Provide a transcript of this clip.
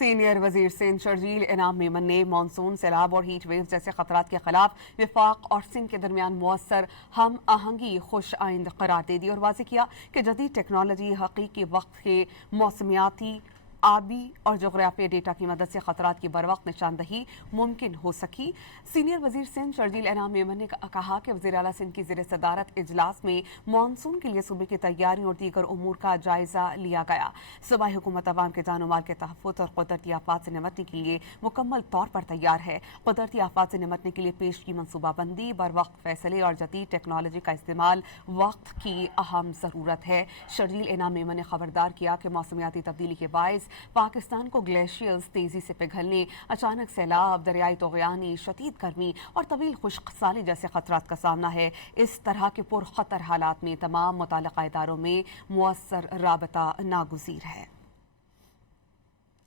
Senior वजीर सिंध शर्जील इनाम मेमन ने मानसून, सैलाब और हीट वेव जैसे खतरात के खिलाफ विफाक और सिंध के दरमियान मुअस्सर हम आहंगी खुश आइंद करार दे दी और वाज़ेह किया कि जदीद टेक्नोलॉजी हकीकी वक्त के मौसमियाती, आबी और जोग्राफियाई डेटा की मदद से खतरात की बरवक्त निशानदही मुमकिन हो सकी। सीनियर वजीर सिंध शर्जील इनाम मेमन ने कहा कि वज़ीर आला सिंध की ज़ेर सदारत इजलास में मानसून के लिए सूबे की तैयारियों और दीगर उमूर का जायजा लिया गया। सूबाई हुकूमत अवाम के जान माल के तहफ़्फ़ुज़ और कुदरती आफात से निमटने के लिए मुकम्मल तौर पर तैयार है। कुदरती आफात से निमटने के लिए पेश की मनसूबाबंदी, बर वक्त फैसले और जदीद टेक्नोलॉजी का इस्तेमाल वक्त की अहम ज़रूरत है। शर्जील इनाम मेमन ने खबरदार किया कि मौसमियाती तब्दीली के बायस पाकिस्तान को ग्लेशियर्स तेजी से पिघलने, अचानक सैलाब, दरियाई तोग़यानी, शदीद गर्मी और तवील खुश्क साली जैसे खतरात का सामना है। इस तरह के पुरखतर हालात में तमाम मुताल्लिक़ा इदारों में मुअस्सर राबता नागुज़ीर है।